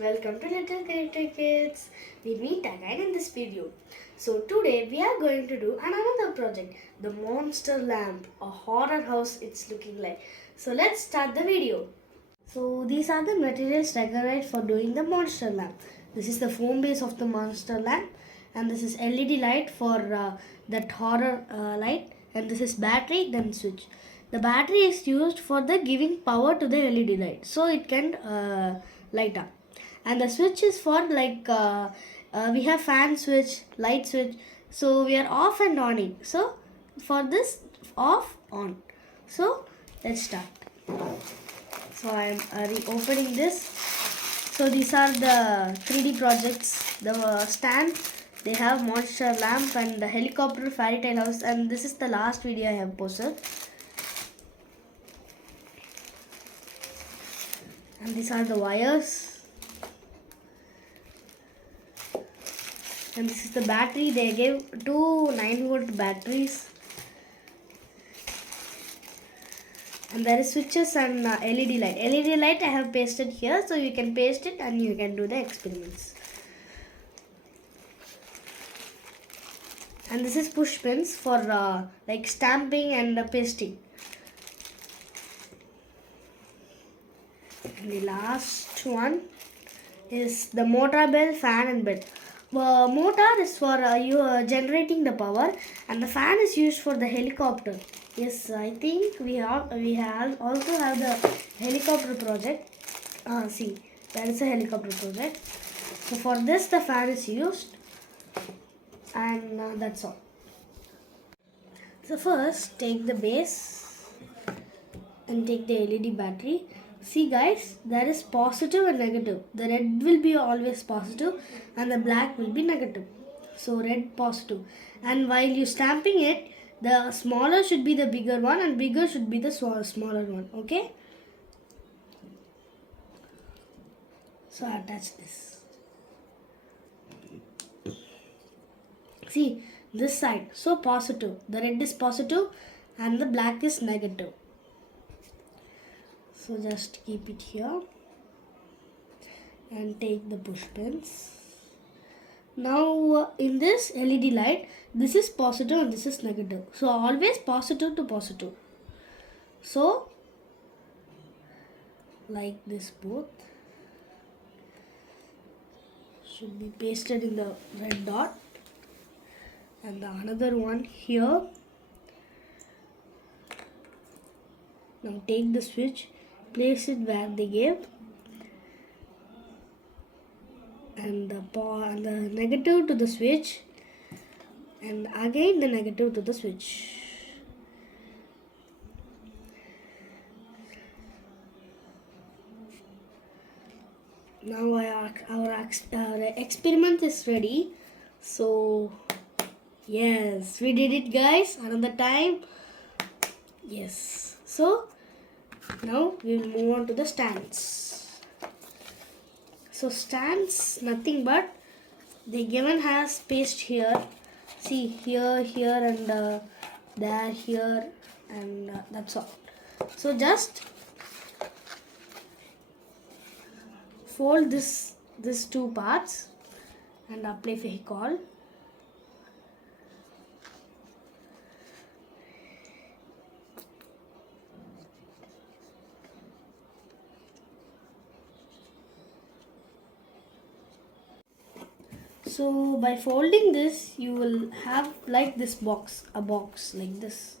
welcome to Little Creator Kids. We meet again in this video. So today we are going to do another project, the monster lamp, a horror house it's looking like. So let's start the video. So these are the materials required for doing the monster lamp. This is the foam base of the monster lamp, and this is LED light for that horror light, and this is battery, then switch. The battery is used for the giving power to the LED light, so it can light up. And the switch is for we have fan switch, light switch, so we are off and on. So for this, off, on. So let's start. So I am opening this. So these are the 3D projects. The stand, they have monster lamp and the helicopter, fairy tale house, and this is the last video I have posted. And these are the wires. And this is the battery. They gave two 9-volt batteries. And there is switches and LED light. LED light I have pasted here, so you can paste it and you can do the experiments. And this is push pins for like stamping and pasting. And the last one is the motor bell, fan and bell. Motor is for generating the power, and the fan is used for the helicopter. Yes, I think we also have the helicopter project. See, there is a helicopter project. So for this the fan is used, and that's all. So first take the base and take the LED battery. See guys, there is positive and negative. The red will be always positive and the black will be negative. So red positive. And while you stamping it, the smaller should be the bigger one and bigger should be the smaller one. Okay? So attach this. See, this side. So positive. The red is positive and the black is negative. So just keep it here and take the push pins. Now in this LED light, this is positive and this is negative. So always positive to positive. So like this both should be pasted in the red dot, and the another one here. Now take the switch, place it where they gave, and the negative to the switch, and again the negative to the switch. Now our experiment is ready. So yes, we did it guys, another time. Yes. So now we will move on to the stands. So stands, nothing but they given has paste here. See, here, here, and there, here, and that's all. So just fold these two parts and apply Fehicol. So by folding this, you will have like this box, a box like this.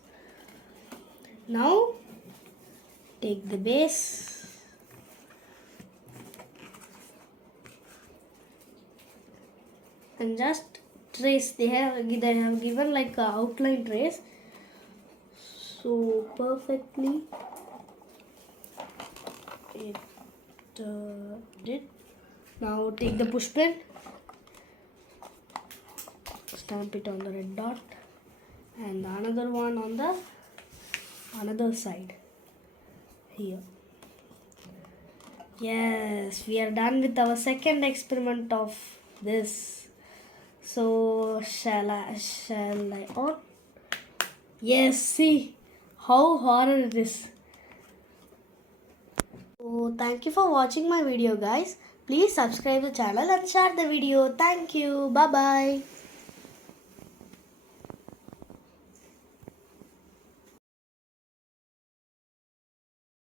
Now take the base and just trace. They have given like a outline trace. So perfectly it did. Now take the push pin. Stamp it on the red dot and another one on the another side here. Yes, we are done with our second experiment of this. So shall I on? Yes, see how horror it is. So thank you for watching my video guys. Please subscribe the channel and share the video. Thank you. Bye bye.